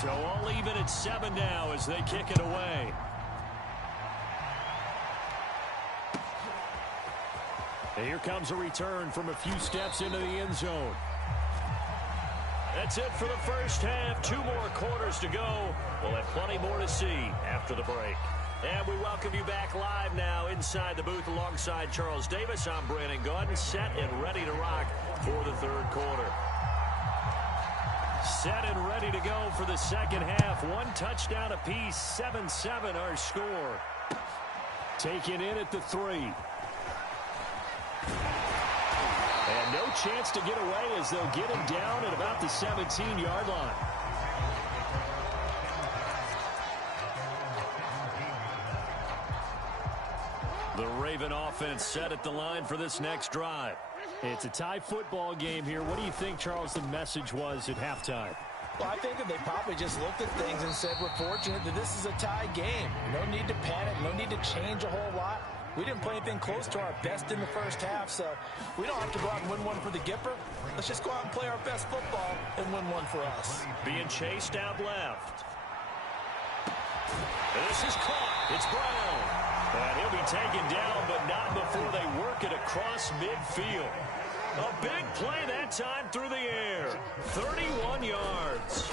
So all even at 7 now as they kick it away. And here comes a return from a few steps into the end zone. That's it for the first half. 2 more quarters to go. We'll have plenty more to see after the break. And we welcome you back live now inside the booth alongside Charles Davis. I'm Brandon Gaudin, set and ready to rock for the third quarter. Set and ready to go for the second half. 1 touchdown apiece, 7-7 our score. Taken in at the 3. And no chance to get away as they'll get him down at about the 17-yard line. The Raven offense set at the line for this next drive. It's a tie football game here. What do you think, Charles, the message was at halftime? Well, I think that they probably just looked at things and said, we're fortunate that this is a tie game. No need to panic, no need to change a whole lot. We didn't play anything close to our best in the first half, so we don't have to go out and win one for the Gipper. Let's just go out and play our best football and win one for us. Being chased out left. This is caught. It's Brown. And he'll be taken down, but not before they work it across midfield. A big play that time through the air. 31 yards.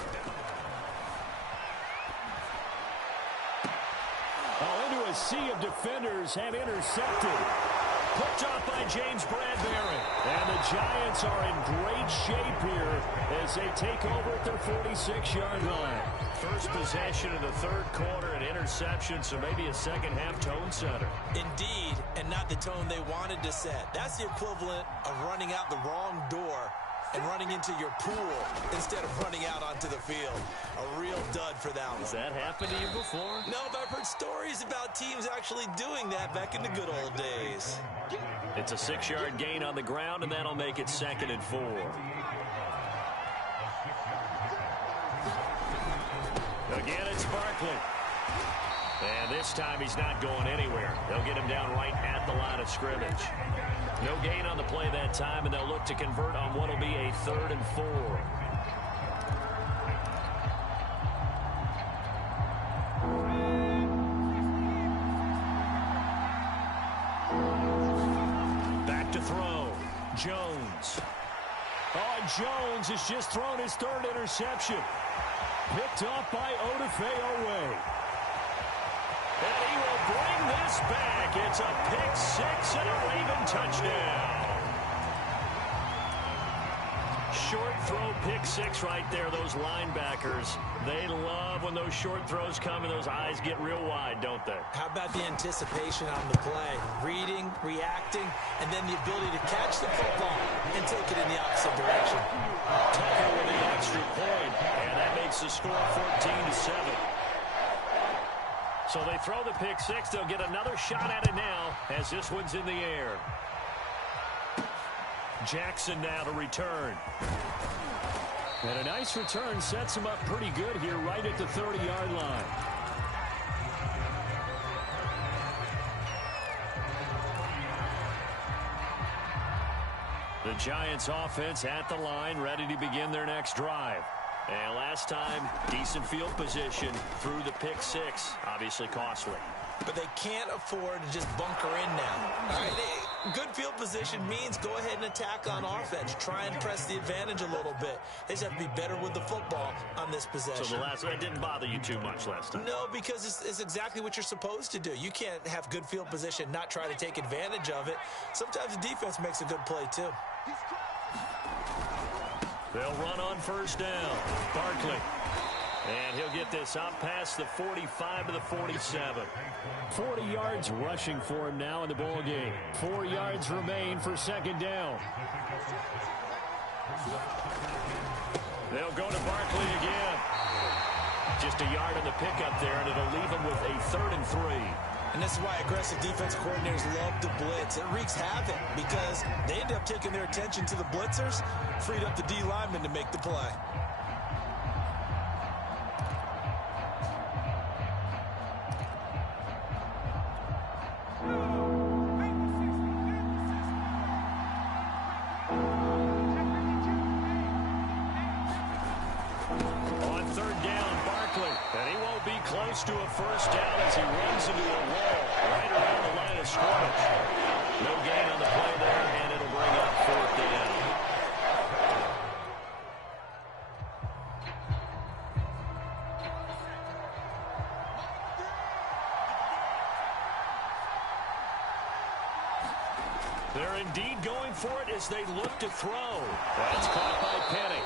Into a sea of defenders and intercepted. Picked off by James Bradbury. And the Giants are in great shape here as they take over at their 46-yard line. First possession of the third quarter, an interception, so maybe a second-half tone setter. Indeed, and not the tone they wanted to set. That's the equivalent of running out the wrong door and running into your pool instead of running out onto the field. A real dud for that one. Has that happened to you before? No, but I've heard stories about teams actually doing that back in the good old days. It's a 6-yard gain on the ground, and that'll make it 2nd and 4. Again, it's Barkley. And this time he's not going anywhere. They'll get him down right at the line of scrimmage. No gain on the play that time, and they'll look to convert on what will be a 3rd and 4. Back to throw. Jones. Oh, and Jones has just thrown his 3rd interception. Picked off by Odafe-Oweh. And he will bring this back. It's a pick-6 and a Raven touchdown. Short throw pick-6 right there. Those linebackers, they love when those short throws come and those eyes get real wide, don't they? How about the anticipation on the play? Reading, reacting, and then the ability to catch the football and take it in the opposite direction. Tucker with the extra point, and that makes the score 14-7. So they throw the pick-6. They'll get another shot at it now as this one's in the air. Jackson now to return. And a nice return sets him up pretty good here right at the 30-yard line. The Giants offense at the line, ready to begin their next drive. And last time, decent field position through the pick-6, obviously costly. But they can't afford to just bunker in now. All right, good field position means go ahead and attack on offense. Try and press the advantage a little bit. They just have to be better with the football on this possession. So the last one didn't bother you too much last time? No, because it's exactly what you're supposed to do. You can't have good field position, not try to take advantage of it. Sometimes the defense makes a good play, too. They'll run on first down. Barkley. And he'll get this out past the 45 to the 47. 40 yards rushing for him now in the ball game. 4 yards remain for second down. They'll go to Barkley again. Just a yard on the pickup there, and it'll leave him with a 3rd and 3. And this is why aggressive defense coordinators love to blitz. It wreaks havoc because they end up taking their attention to the blitzers, freed up the D lineman to make the play. On 3rd down, close to a first down as he runs into a wall right around the line of scrimmage. No gain on the play there, and it'll bring up fourth down. They're indeed going for it as they look to throw. That's caught by Penny.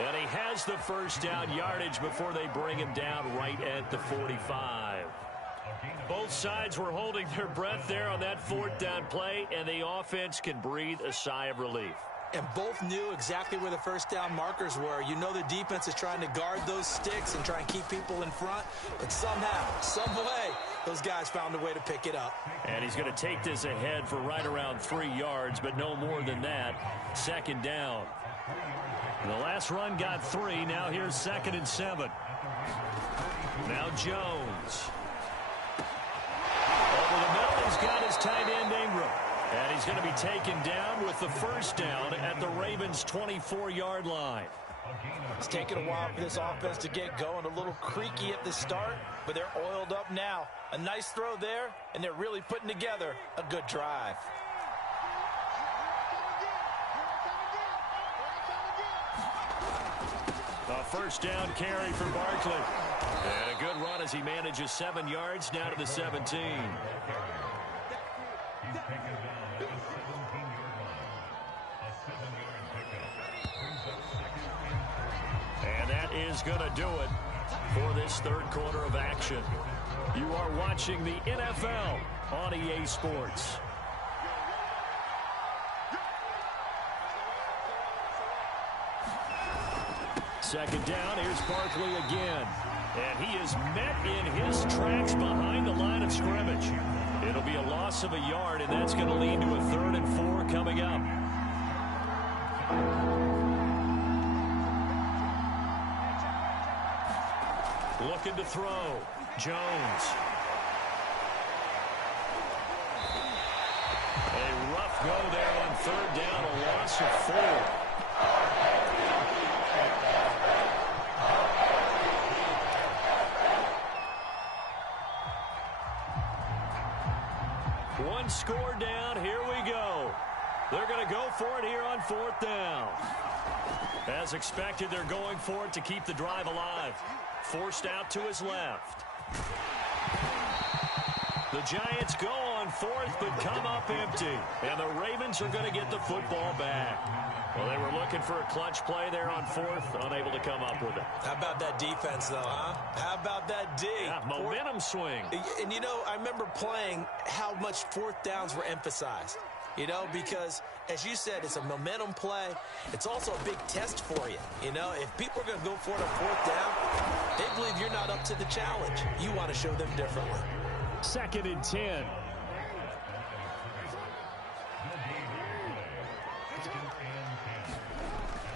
And he has the first down yardage before they bring him down right at the 45. Both sides were holding their breath there on that fourth down play, and the offense can breathe a sigh of relief. And both knew exactly where the first down markers were. You know the defense is trying to guard those sticks and try and keep people in front. But somehow, some way, those guys found a way to pick it up. And he's going to take this ahead for right around 3 yards, but no more than that. Second down. The last run got 3. Now here's 2nd and 7. Now Jones. Over the middle, he's got his tight end Ingram. And he's going to be taken down with the first down at the Ravens' 24-yard line. It's taken a while for this offense to get going. A little creaky at the start, but they're oiled up now. A nice throw there, and they're really putting together a good drive. A first down carry for Barkley. And a good run as he manages 7 yards now to the 17. And that is going to do it for this third quarter of action. You are watching the NFL on EA Sports. Second down, here's Barkley again. And he is met in his tracks behind the line of scrimmage. It'll be a loss of a yard, and that's going to lead to a 3rd and 4 coming up. Looking to throw. Jones. A rough go there on 3rd down, a loss of 4. One score down. Here we go. They're going to go for it here on 4th down. As expected, they're going for it to keep the drive alive. Forced out to his left. The Giants go on 4th, but come up empty. And the Ravens are going to get the football back. Well, they were looking for a clutch play there on 4th, unable to come up with it. How about that defense, though, huh? How about that D? Yeah, momentum swing. And, you know, I remember playing how much 4th downs were emphasized. You know, because, as you said, it's a momentum play. It's also a big test for you. You know, if people are going to go for it on 4th down, they believe you're not up to the challenge. You want to show them differently. 2nd and 10.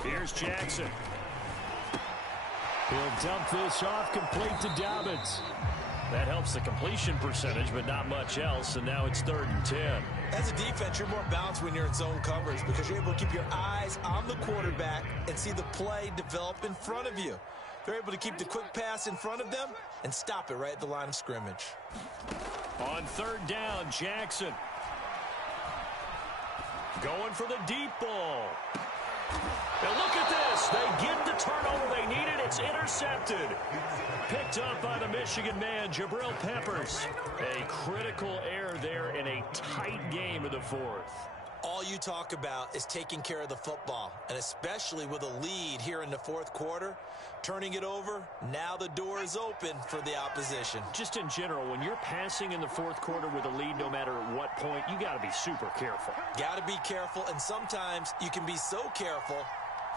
Here's Jackson. He'll dump this off complete to Dobbins. That helps the completion percentage, but not much else, and now it's 3rd and 10. As a defense, you're more balanced when you're in zone coverage because you're able to keep your eyes on the quarterback and see the play develop in front of you. They're able to keep the quick pass in front of them and stop it right at the line of scrimmage. On 3rd down, Jackson. Going for the deep ball. Now look at this. They get the turnover they needed. It's intercepted. Picked up by the Michigan man, Jabril Peppers. A critical error there in a tight game of the 4th. All you talk about is taking care of the football, and especially with a lead here in the 4th quarter, turning it over, now the door is open for the opposition. Just in general, when you're passing in the 4th quarter with a lead, no matter at what point, you got to be super careful. Got to be careful, and sometimes you can be so careful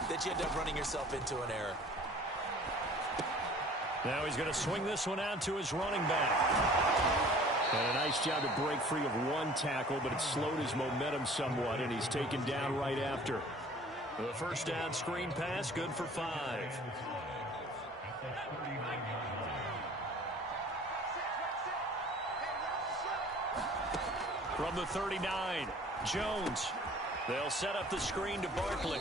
that you end up running yourself into an error. Now he's going to swing this one out to his running back. And a nice job to break free of one tackle, but it slowed his momentum somewhat, and he's taken down right after. The first down screen pass, good for 5. From the 39, Jones. They'll set up the screen to Barkley.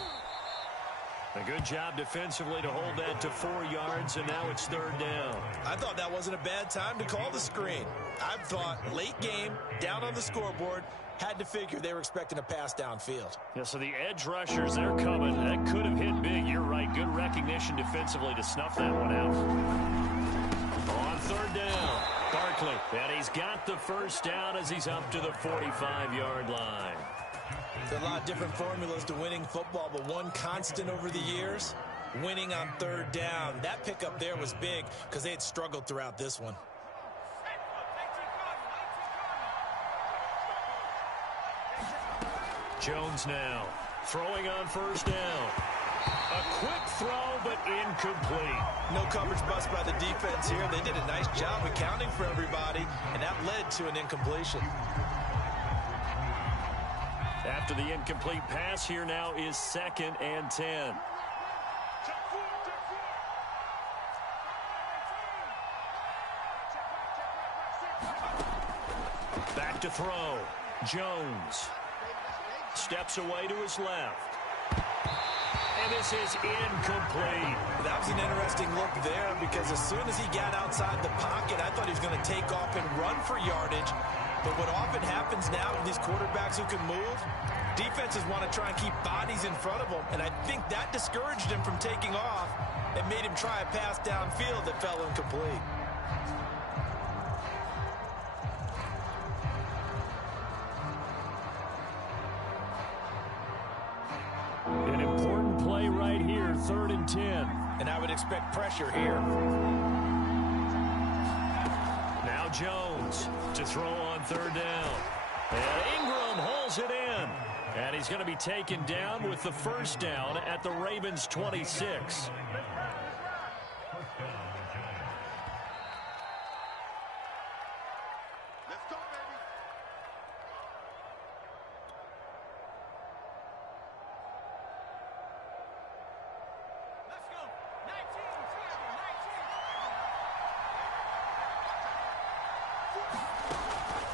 A good job defensively to hold that to 4 yards, and now it's 3rd down. I thought that wasn't a bad time to call the screen. I thought late game, down on the scoreboard, had to figure they were expecting a pass downfield. Yeah, so the edge rushers, they're coming. That could have hit big. You're right. Good recognition defensively to snuff that one out. On 3rd down, Barkley. And he's got the first down as he's up to the 45-yard line. There are a lot of different formulas to winning football, but one constant over the years, winning on 3rd down. That pickup there was big because they had struggled throughout this one. Jones now throwing on 1st down. A quick throw, but incomplete. No coverage bust by the defense here. They did a nice job accounting for everybody, and that led to an incompletion. After the incomplete pass, here now is 2nd and 10. Back to throw. Jones steps away to his left. And this is incomplete. That was an interesting look there because as soon as he got outside the pocket, I thought he was going to take off and run for yardage. But what often happens now with these quarterbacks who can move, defenses want to try and keep bodies in front of them. And I think that discouraged him from taking off and made him try a pass downfield that fell incomplete. An important play right here, 3rd and 10. And I would expect pressure here. Now Jones to throw on 3rd down. And Ingram hauls it in. And he's going to be taken down with the first down at the Ravens' 26.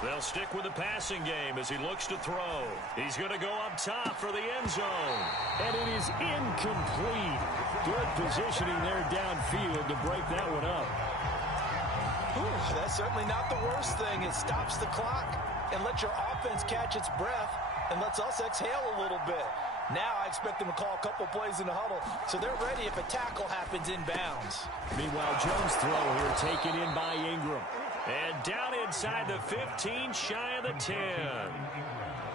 They'll stick with the passing game as he looks to throw. He's going to go up top for the end zone. And it is incomplete. Good positioning there downfield to break that one up. Whew, that's certainly not the worst thing. It stops the clock and lets your offense catch its breath and lets us exhale a little bit. Now I expect them to call a couple plays in the huddle so they're ready if a tackle happens inbounds. Meanwhile, Jones' throw here taken in by Ingram. And down inside the 15, shy of the 10.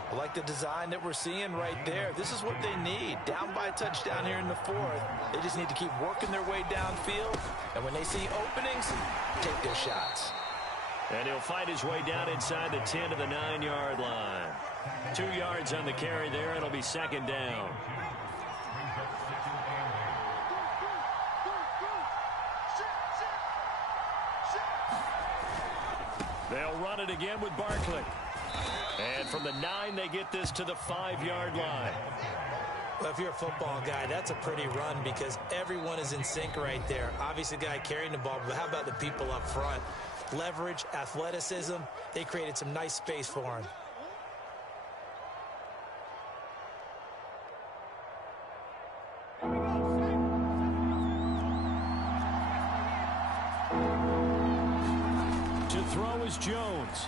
I like the design that we're seeing right there. This is what they need. Down by a touchdown here in the 4th. They just need to keep working their way downfield. And when they see openings, take their shots. And he'll fight his way down inside the 10 to the 9-yard line. 2 yards on the carry there. It'll be 2nd down. They'll run it again with Barkley. And from the 9, they get this to the 5-yard line. Well, if you're a football guy, that's a pretty run because everyone is in sync right there. Obviously, the guy carrying the ball, but how about the people up front? Leverage, athleticism, they created some nice space for him. Jones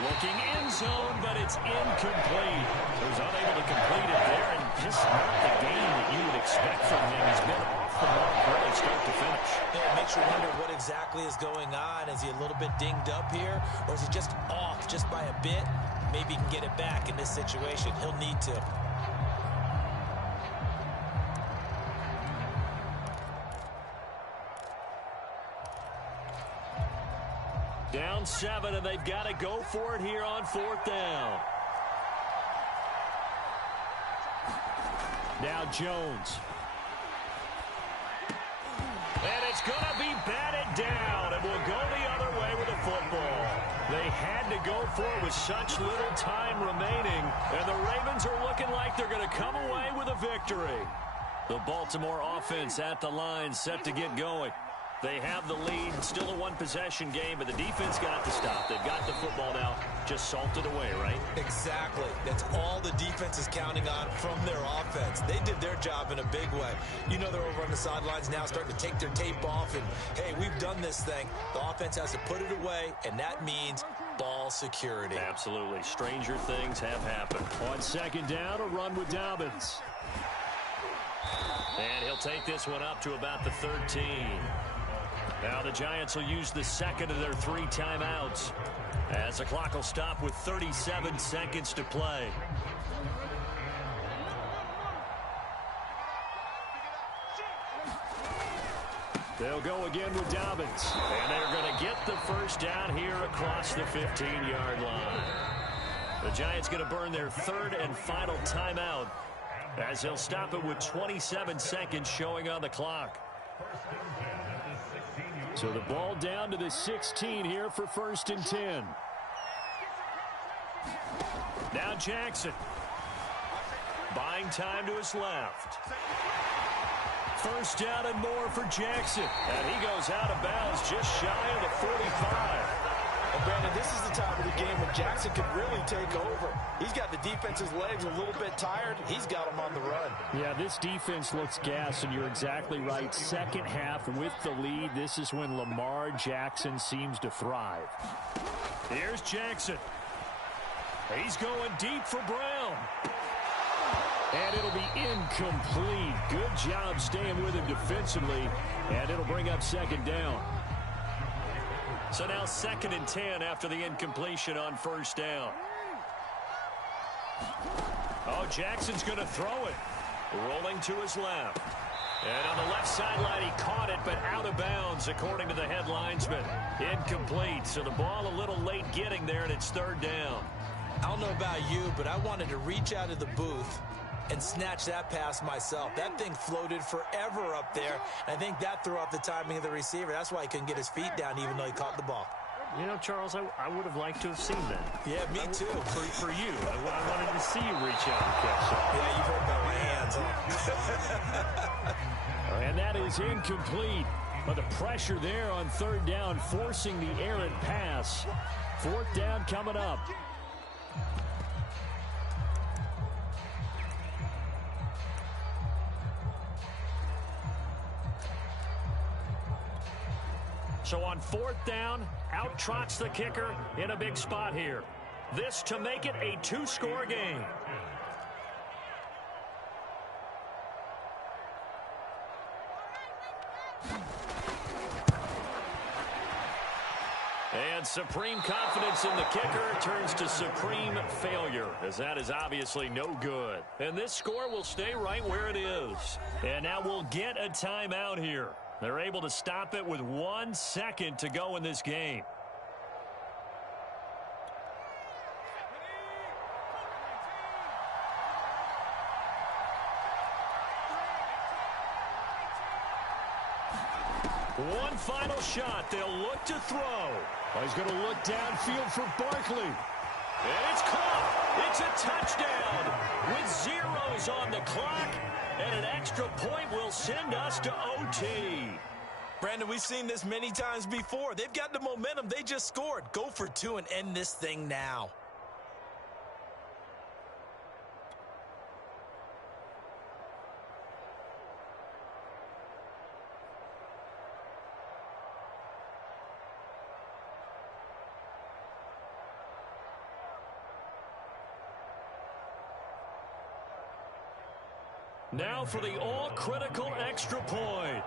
looking end zone, but it's incomplete. He was unable to complete it there, and just not the game that you would expect from him. He's been off the mark really start to finish. Yeah, it makes you wonder what exactly is going on. Is he a little bit dinged up here, or is he just off just by a bit? Maybe he can get it back in this situation. He'll need to. Down 7, and they've got to go for it here on 4th down. Now Jones. And it's going to be batted down, and we'll go the other way with the football. They had to go for it with such little time remaining, and the Ravens are looking like they're going to come away with a victory. The Baltimore offense at the line set to get going. They have the lead, still a one-possession game, but the defense got to stop. They've got the football now, just salted away, right? Exactly. That's all the defense is counting on from their offense. They did their job in a big way. You know they're over on the sidelines now starting to take their tape off, and, hey, we've done this thing. The offense has to put it away, and that means ball security. Absolutely. Stranger things have happened. On second down, a run with Dobbins. And he'll take this one up to about the 13. Now the Giants will use the second of their 3 timeouts as the clock will stop with 37 seconds to play. They'll go again with Dobbins. And they're going to get the first down here across the 15-yard line. The Giants going to burn their 3rd and final timeout as they'll stop it with 27 seconds showing on the clock. So the ball down to the 16 here for 1st and 10. Now Jackson. Buying time to his left. 1st down and more for Jackson. And he goes out of bounds just shy of the 45. And Brandon, this is the time of the game when Jackson can really take over. He's got the defense's legs a little bit tired. He's got them on the run. Yeah, this defense looks gassed, and you're exactly right. Second half with the lead, this is when Lamar Jackson seems to thrive. Here's Jackson. He's going deep for Brown. And it'll be incomplete. Good job staying with him defensively, and it'll bring up 2nd down. So now 2nd and 10 after the incompletion on 1st down. Oh, Jackson's going to throw it. Rolling to his left. And on the left sideline, he caught it, but out of bounds, according to the head linesman. Incomplete. So the ball a little late getting there, and it's 3rd down. I don't know about you, but I wanted to reach out of the booth and snatch that pass myself. That thing floated forever up there. I think that threw off the timing of the receiver. That's why he couldn't get his feet down even though he caught the ball. You know, Charles, I would have liked to have seen that. Yeah, me too. For you. I wanted to see you reach out and catch it. Yeah, you've heard about my hands, huh? And that is incomplete. But the pressure there on 3rd down, forcing the errant pass. 4th down coming up. So on 4th down, out trots the kicker in a big spot here. This to make it a 2-score game. And supreme confidence in the kicker turns to supreme failure, as that is obviously no good. And this score will stay right where it is. And now we'll get a timeout here. They're able to stop it with 1 second to go in this game. One final shot. They'll look to throw. Oh, he's going to look downfield for Barkley. And it's caught. It's a touchdown with zeros on the clock. And an extra point will send us to OT. Brandon, we've seen this many times before. They've got the momentum. They just scored. Go for 2 and end this thing now. Now for the all-critical extra point.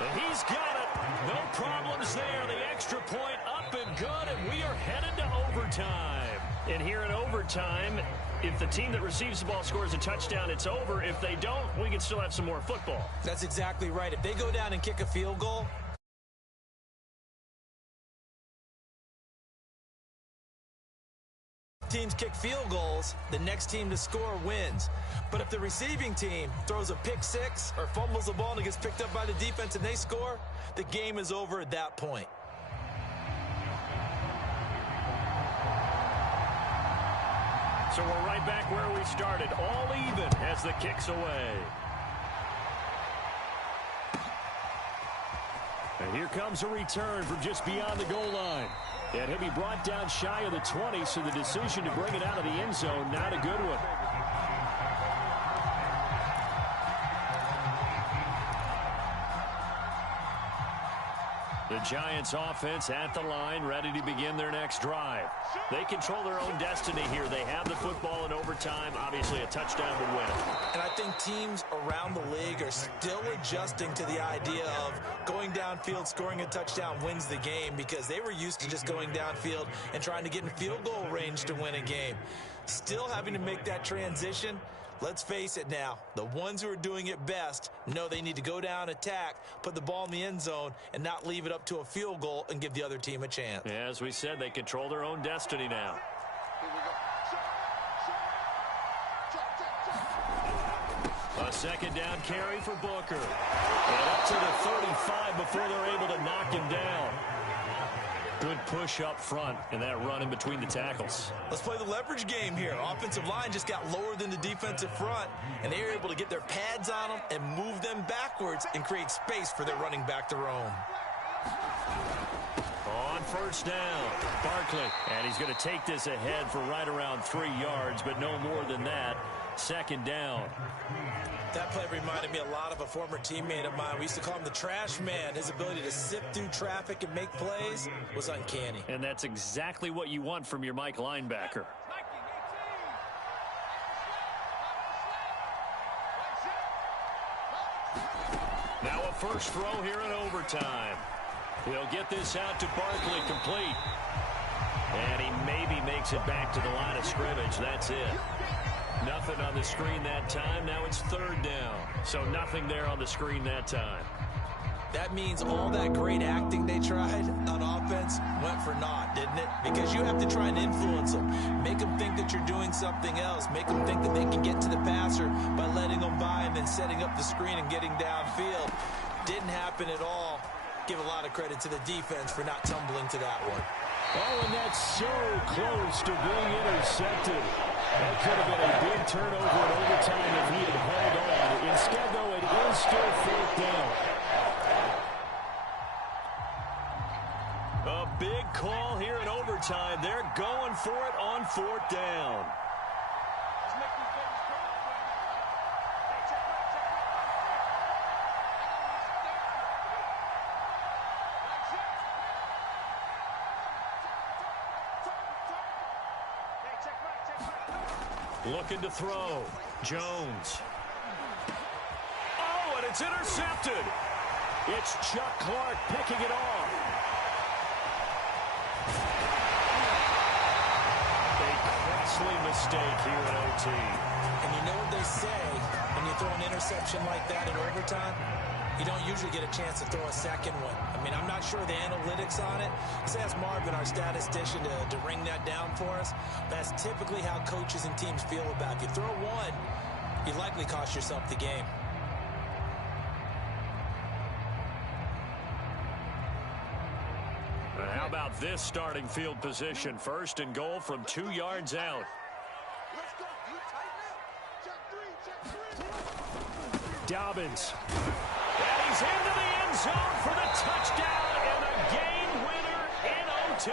And he's got it. No problems there. The extra point up and good, and we are headed to overtime. And here in overtime, if the team that receives the ball scores a touchdown, it's over. If they don't, we can still have some more football. That's exactly right. If they go down and kick a field goal, teams kick field goals, the next team to score wins. But if the receiving team throws a pick 6 or fumbles the ball and it gets picked up by the defense and they score, the game is over at that point. So we're right back where we started, all even as the kick's away. And here comes a return from just beyond the goal line. And he'll be brought down shy of the 20, so the decision to bring it out of the end zone, not a good one. The Giants offense at the line, ready to begin their next drive. They control their own destiny here. They have the football in overtime. Obviously, a touchdown would win it. And I think teams around the league are still adjusting to the idea of going downfield, scoring a touchdown wins the game, because they were used to just going downfield and trying to get in field goal range to win a game. Still having to make that transition. Let's face it now, the ones who are doing it best know they need to go down, attack, put the ball in the end zone, and not leave it up to a field goal and give the other team a chance. As we said, they control their own destiny now. A second down carry for Booker. And up to the 35 before they're able to knock him down. Good push up front and that run in between the tackles. Let's play the leverage game here. Offensive line just got lower than the defensive front, and they were able to get their pads on them and move them backwards and create space for their running back to roam. On first down, Barkley. And he's going to take this ahead for right around 3 yards, but no more than that. Second down. That play reminded me a lot of a former teammate of mine. We used to call him the trash man. His ability to sift through traffic and make plays was uncanny. And that's exactly what you want from your Mike linebacker. Now a first throw here in overtime. He'll get this out to Barkley, complete. And he maybe makes it back to the line of scrimmage. That's it. Nothing on the screen that time. Now it's third down. So nothing there on the screen that time. That means all that great acting they tried on offense went for naught, didn't it? Because you have to try and influence them. Make them think that you're doing something else. Make them think that they can get to the passer by letting them by and then setting up the screen and getting downfield. Didn't happen at all. Give a lot of credit to the defense for not tumbling to that one. Oh, and that's so close to being intercepted. That could have been a big turnover in overtime if he had held on. Instead, though, it is still fourth down. A big call here in overtime. They're going for it on fourth down. Looking to throw. Jones. Oh, and it's intercepted. It's Chuck Clark picking it off. A costly mistake here in OT. And you know what they say when you throw an interception like that in overtime? You don't usually get a chance to throw a second one. I mean, I'm not sure the analytics on it. Let's ask Marvin, our statistician, to ring that down for us. That's typically how coaches and teams feel about it. If you throw one, you likely cost yourself the game. How about this starting field position? First and goal from 2 yards out. Dobbins. And he's into the end zone for the touchdown and a game winner in OT.